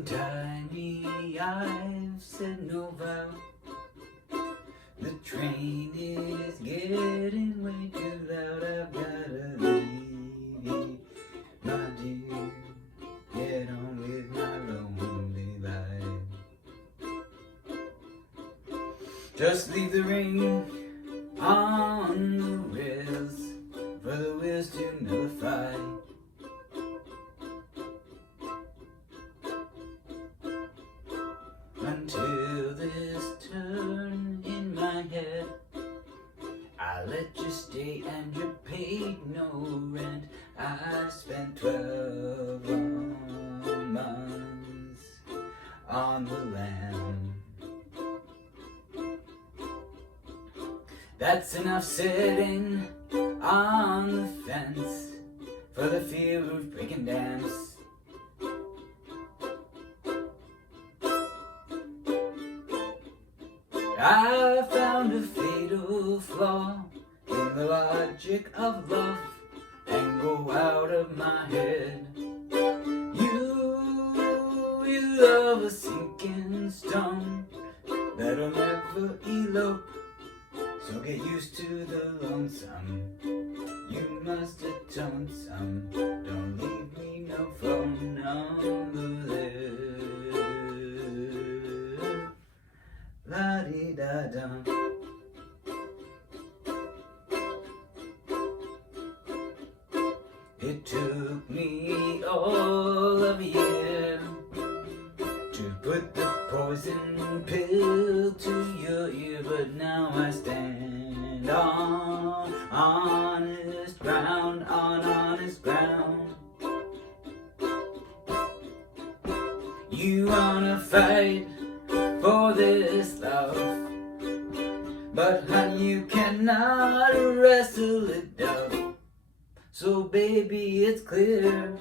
untie me, I've said no vow. The train is getting way too loud, I've gotta leave you, my dear. Get on with my lonely life. Just leave the ring on the wheels for the wheels to nullify. Until this turn in my head, I let you stay and you paid no rent. I spent 12 long months on the lam. That's enough sitting on the fence for the fear of breaking dams. I found a fatal flaw in the logic of love and go out of my head. You love a sinking stone that'll never elope, so get used to the lonesome. You must atone some. Don't leave me no phone number there. La-di-da-dum. It took me all of a year to put the poison pill to your ear, but now I stand on honest ground, on honest ground. You wanna fight for this love, but honey, you cannot wrestle it down. So baby, it's clear.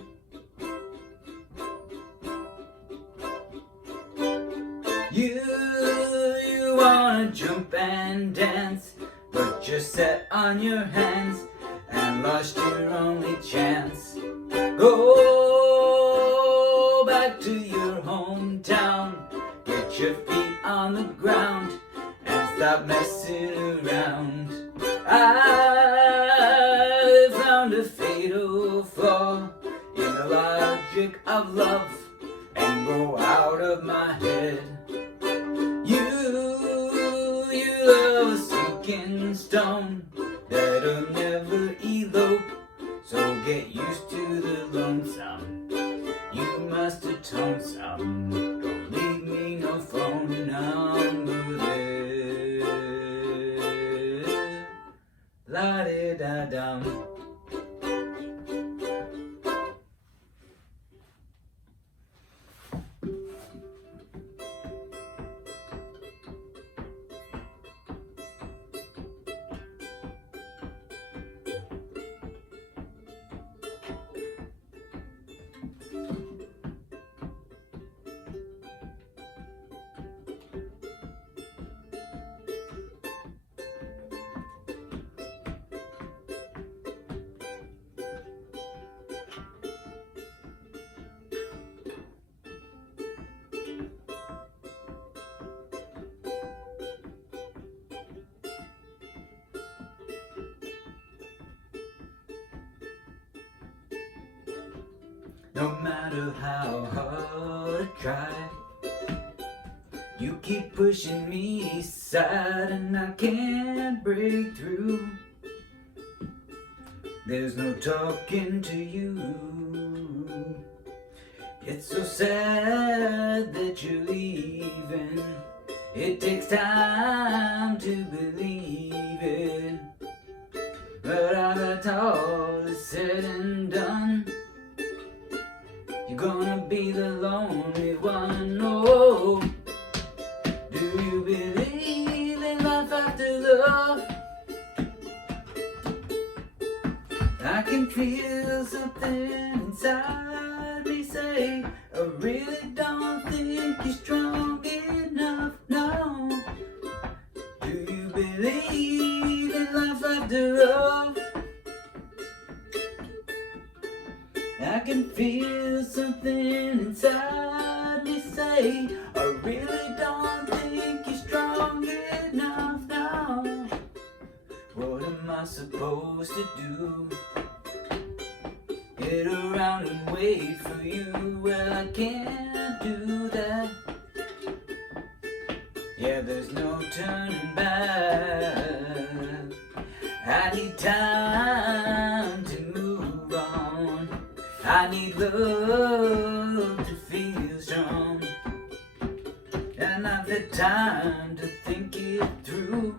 You wanna jump and dance, but you're set on your hands and lost your only chance. Go back to your hometown, get your feet on the ground and stop messing around. I found a fatal flaw in the logic of love and go out of my head. You love a sinking stone that'll never elope, so get used to the lonesome. You must atone some. Don't leave me no phone number there. La-di-da-dum. No matter how hard I try, you keep pushing me aside and I can't break through. There's no talking to you. It's so sad that you're leaving. It takes time to believe it, but after all is said and done, you're gonna be the lonely one. Oh, do you believe in life after love? I can feel something inside me say, I really don't think you're strong enough, no. Do you believe in life after love? I can feel something inside me say, I really don't think you're strong enough now. What am I supposed to do? Get around and wait for you? Well, I can't do that. Yeah, there's no turning back. I need time to move on. I need love to feel strong. And I've had time to think it through.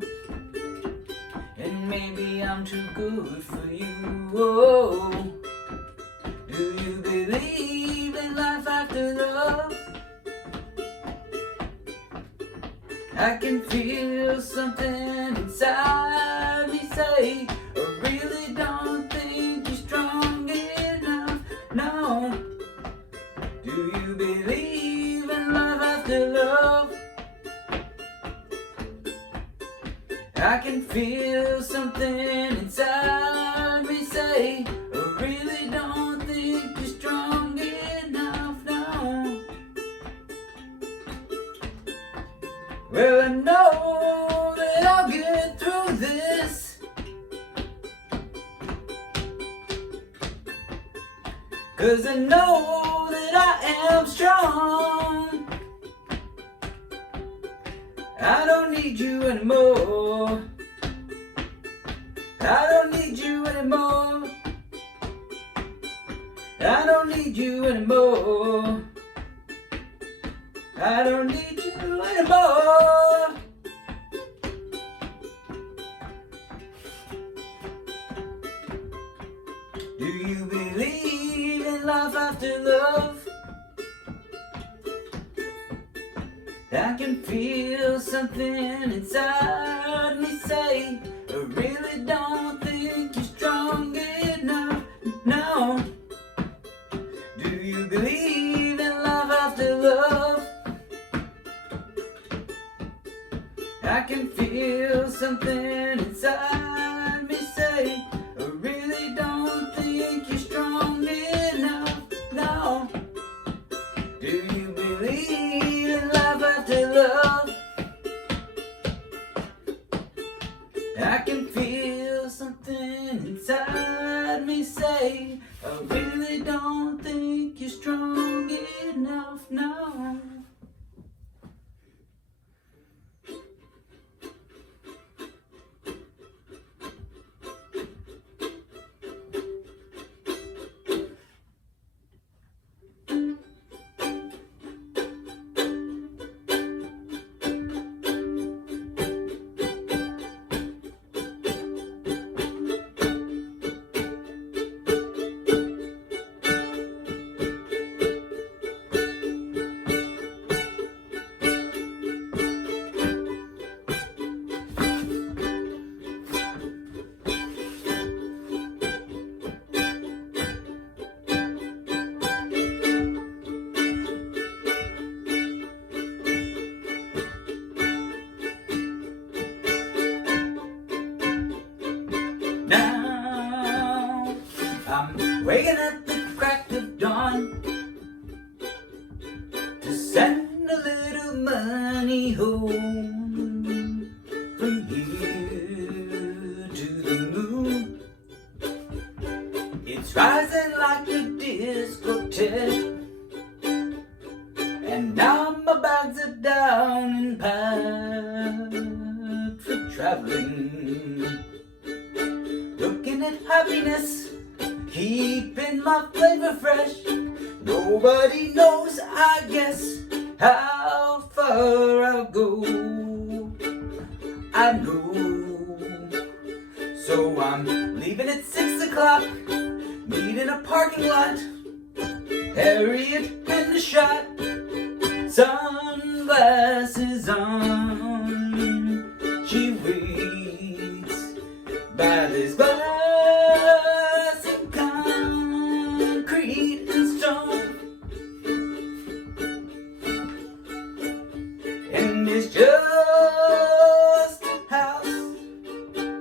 And maybe I'm too good for you. Oh, do you believe in life after love? I can feel something inside me say, I really don't think you're strong enough. No. Do you believe in love after love? I can feel something inside me say, I really don't think you're strong enough. No. Well, I know that I'll get through this, 'cause I know that I am strong. I don't need you anymore. I don't need you anymore. I don't need you anymore. I don't need you anymore. Do you believe in life after love? I can feel something inside me say, I really don't think you're strong enough. No. Do you believe in love after love? I can feel something inside me say, I really don't think you're strong enough. No. Do you believe in love after love? I can feel something inside me say, I really don't think you're strong enough. No. Now I'm waking at the crack of dawn to send a little money home from here to the moon. It's rising like a discotheque, and now my bags are down and packed for traveling. Looking at happiness, keeping my flavor fresh. Nobody knows, I guess, how far I'll go. I know. So I'm leaving at 6 o'clock, meet in a parking lot. Harriet in the shot, sunglasses on. She waits by this bus in concrete and stone, and it's just a house,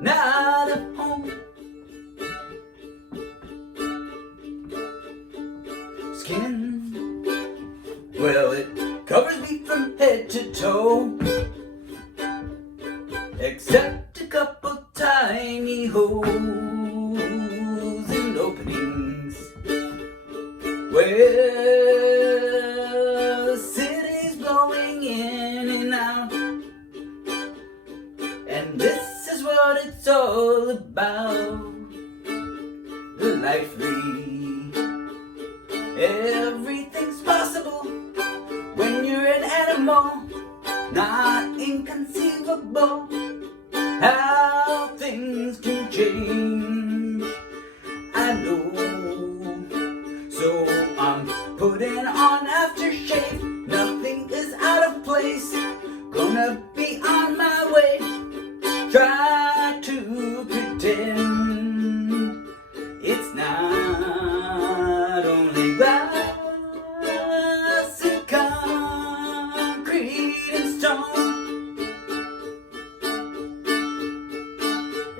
not a home. Skin, well, it head to toe, except a couple tiny holes and openings where the city's blowing in and out. And this is what it's all about. The life free, everything's possible when you're an animal. Not inconceivable how things can change. I know, so I'm putting on aftershave. Nothing is out of place, gonna be on my way. Try to pretend it's not only glass and concrete and stone,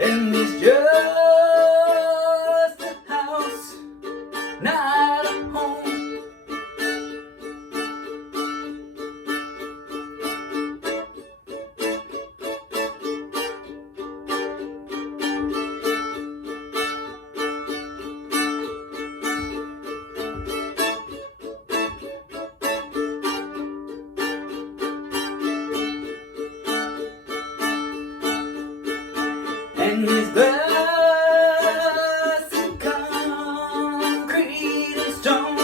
and it's just a house, not a home. And his glass and concrete and stone,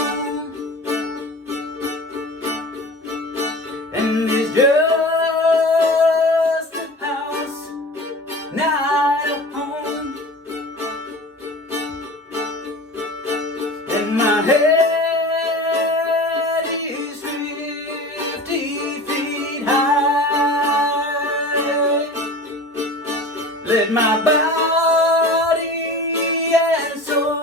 and it's just a house, not a home. And my head is 50 feet high. Let my body and soul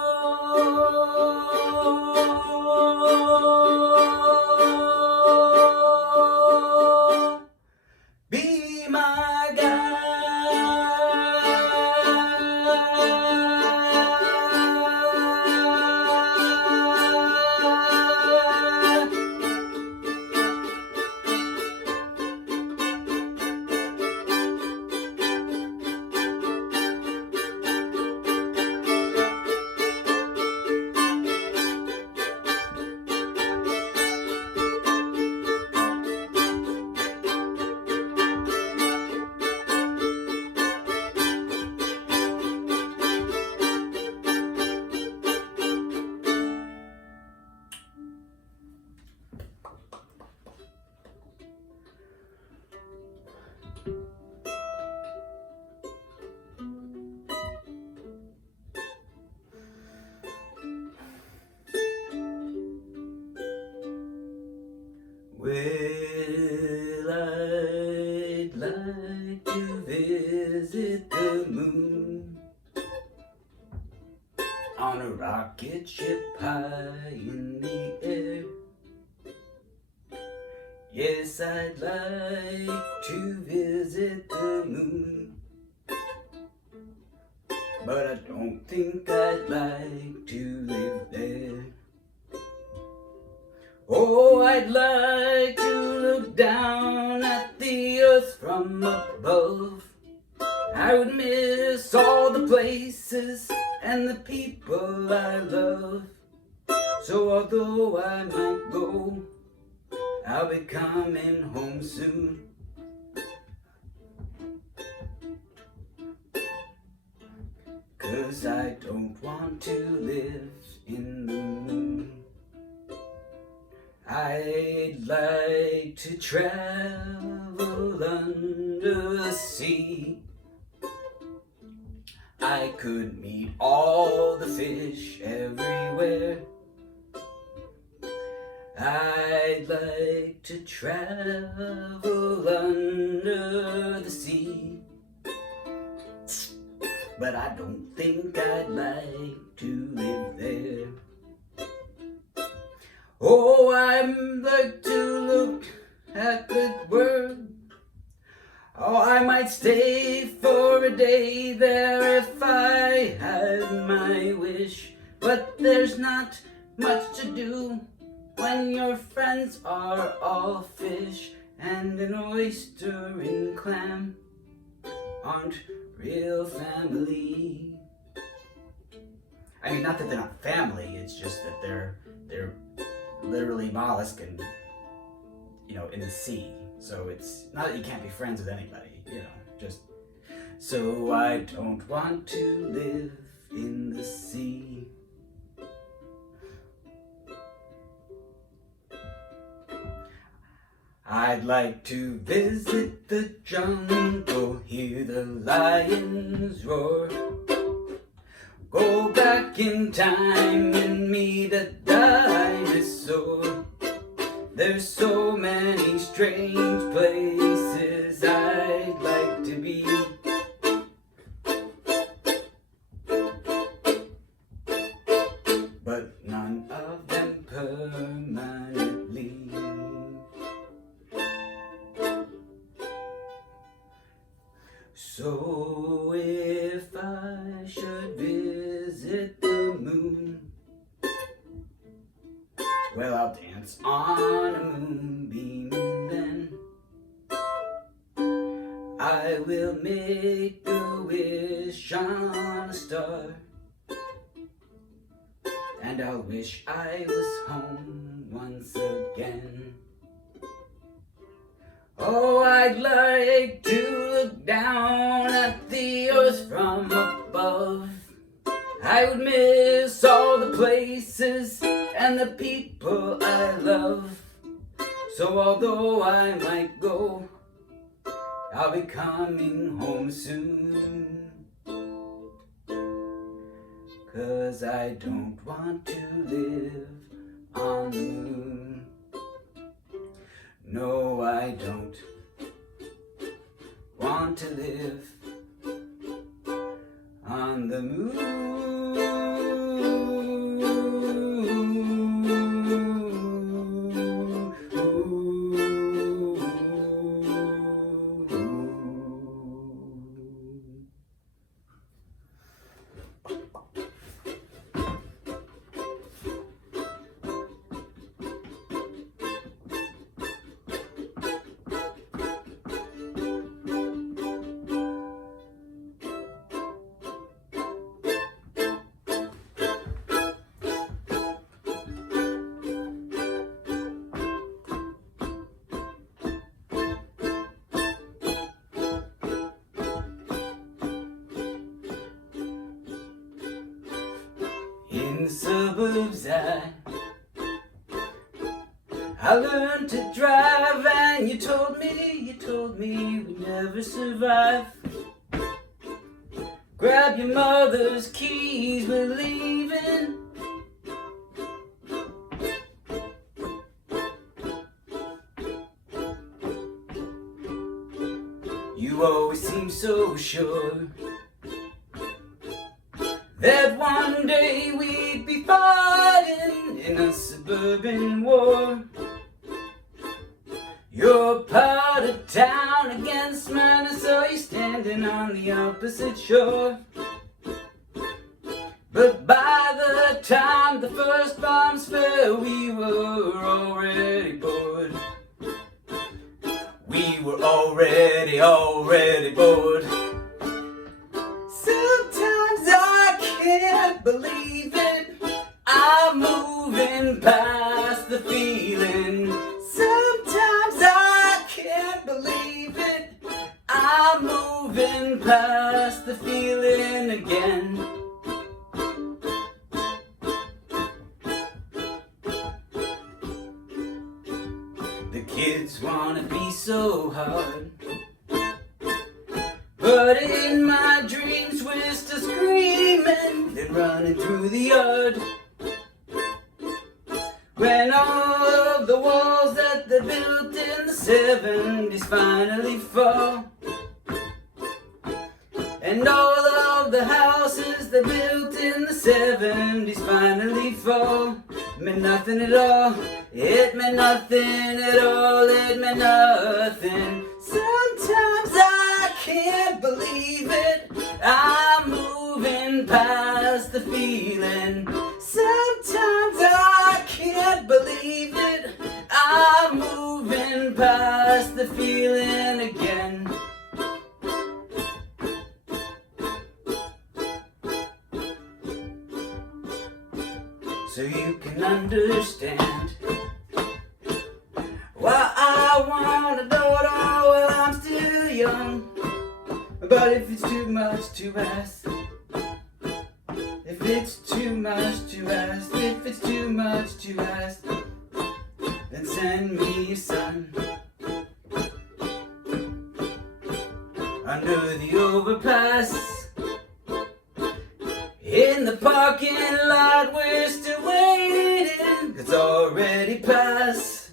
be my guide. Well, I'd like to visit the moon on a rocket ship high in the air. Yes, I'd like to visit the moon, but I don't think I'd like to live there. Oh, I'd like to look down at the earth from above. I would miss all the places and the people I love. So although I might go, I'll be coming home soon. 'Cause I don't want to live in the moon. I'd like to travel under the sea. I could meet all the fish everywhere. I'd like to travel under the sea, but I don't think I'd like to live there. Oh, I'd like to look at the world. Oh, I might stay for a day there if I had my wish. But there's not much to do when your friends are all fish and an oyster and clam aren't real family. I mean, not that they're not family, it's just that they're literally mollusk and, you know, in the sea. So it's not that you can't be friends with anybody, you know, just... So I don't want to live in the sea. I'd like to visit the jungle, hear the lions roar, go back in time and meet a dinosaur. There's so many strange places I'd like to be. But none of them permanently. So if I should visit the moon, well, I'll dance on a moonbeam then. I will make a wish on a star, and I'll wish I was home once again. Oh, I'd like to look down at the earth from above. I would miss all the places and the people I love. So although I might go, I'll be coming home soon. 'Cause I don't want to live on the moon. No, I don't want to live on the moon. In the suburbs I learned to drive, and you told me we'd never survive. Grab your mother's keys, we're leaving. You always seem so sure that one day we'd be fighting in a suburban war. You're part of town against mine, I saw you standing on the opposite shore. But by the time the first bombs fell, we were already bored. We were already bored. Sometimes I can't believe it, I'm moving past the feeling. Sometimes I can't believe it, I'm moving past the feeling again. The kids wanna be so hard, but in my dreams we're still screaming, then running through the yard. When all of the walls that they built in the 70s finally fall, and all of the houses they built in the 70s finally fall, it meant nothing at all, it meant nothing at all, it meant nothing. Sometimes I can't believe it, I'm moving past the feeling. Sometimes I can't believe it, I'm moving past the you can understand. Well, I want a daughter while I'm still young, but if it's too much to ask, if it's too much to ask, if it's too much to ask, then send me a son. Under the overpass, in the parking lot, we're still waiting. It's already past.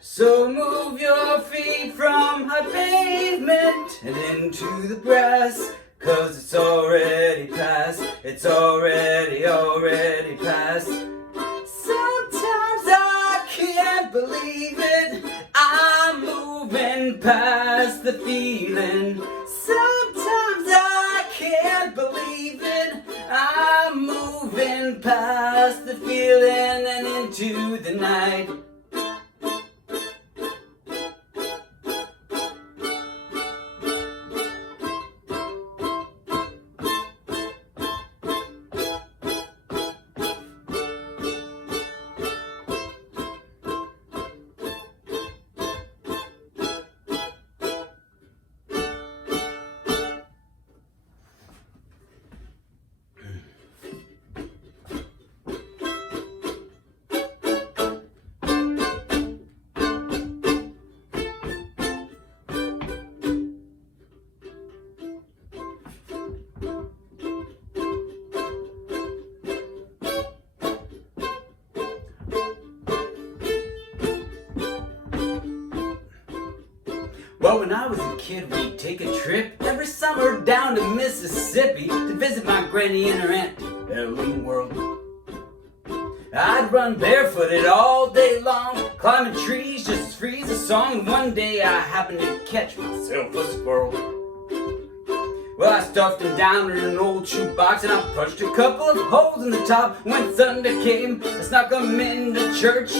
So move your feet from hot pavement and into the grass, 'cause it's already past. It's already past. Sometimes I can't believe it, I'm moving past the feeling. Sometimes I can't believe it, I'm moving past the feeling and into the night. Well, when I was a kid, we'd take a trip every summer down to Mississippi to visit my granny and her aunt, their little world. I'd run barefooted all day long, climbing trees just as free as a song. And one day I happened to catch myself a squirrel. Well, I stuffed him down in an old shoebox and I punched a couple of holes in the top. When Sunday came, I snuck him into church.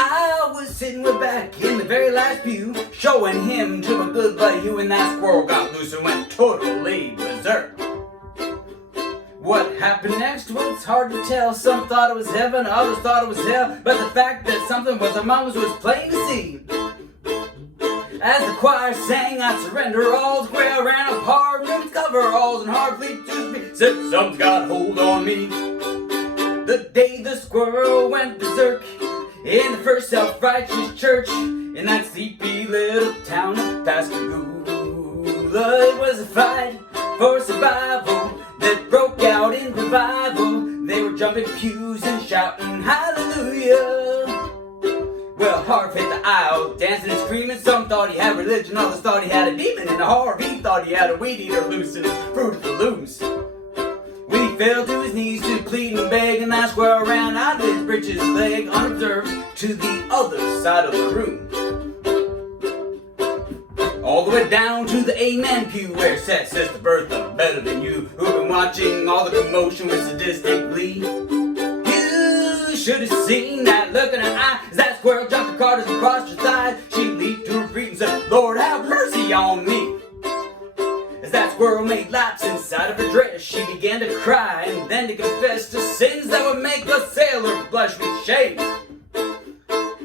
I was sitting way back in the very last pew, showing him to my good buddy Hugh, and that squirrel got loose and went totally berserk. What happened next was hard to tell. Some thought it was heaven, others thought it was hell, but the fact that something was among us was plain to see. As the choir sang, I surrender all, square around of hard news coveralls and hard fleet to speak. Said something's got hold on me. The day the squirrel went berserk in the first self-righteous church in that sleepy little town of Pascagoula. It was a fight for survival that broke out in revival. They were jumping pews and shouting hallelujah. Well, Harv hit the aisle, dancing and screaming. Some thought he had religion, others thought he had a demon. And Harv, he thought he had a weed eater loose in his fruit of the looms. We fell to his knees to plead and beg, and that squirrel ran out of his breeches leg unobserved to the other side of the room. All the way down to the amen pew where sat Sister Bertha, better than you, who've been watching all the commotion with sadistic glee. You should have seen that look in her eye as that squirrel jumped the carders and crossed her thighs. She leaped to her feet and said, "Lord, have mercy on me." As that squirrel made laps inside of her dress, she began to cry and then to confess to sins that would make a sailor blush with shame.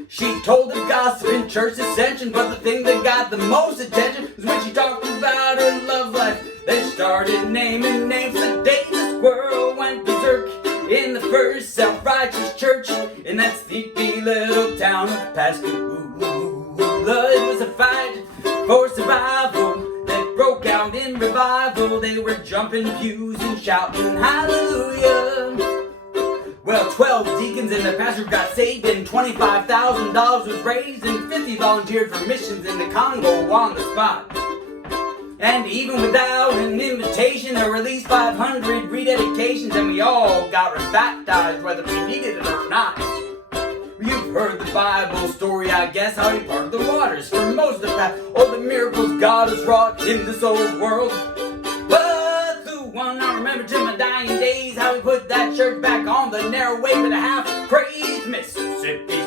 She told of gossip in church ascension, but the thing that got the most attention was when she talked about her love life. They started naming names the day the squirrel went berserk in the first self-righteous church in that sleepy little town of Pascagoula. It was a fight for survival that broke out in revival. They were jumping pews and shouting hallelujah. Well, 12 deacons and the pastor got saved, and $25,000 was raised, and 50 volunteered for missions in the Congo on the spot. And even without an invitation, there were at least 500 rededications, and we all got rebaptized whether we needed it or not. You've heard the Bible story, I guess, how he parted the waters for most of the past, all the miracles God has wrought in this old world. But the one I remember to my dying days, how he put that church back on the narrow way with a half-crazed Mississippi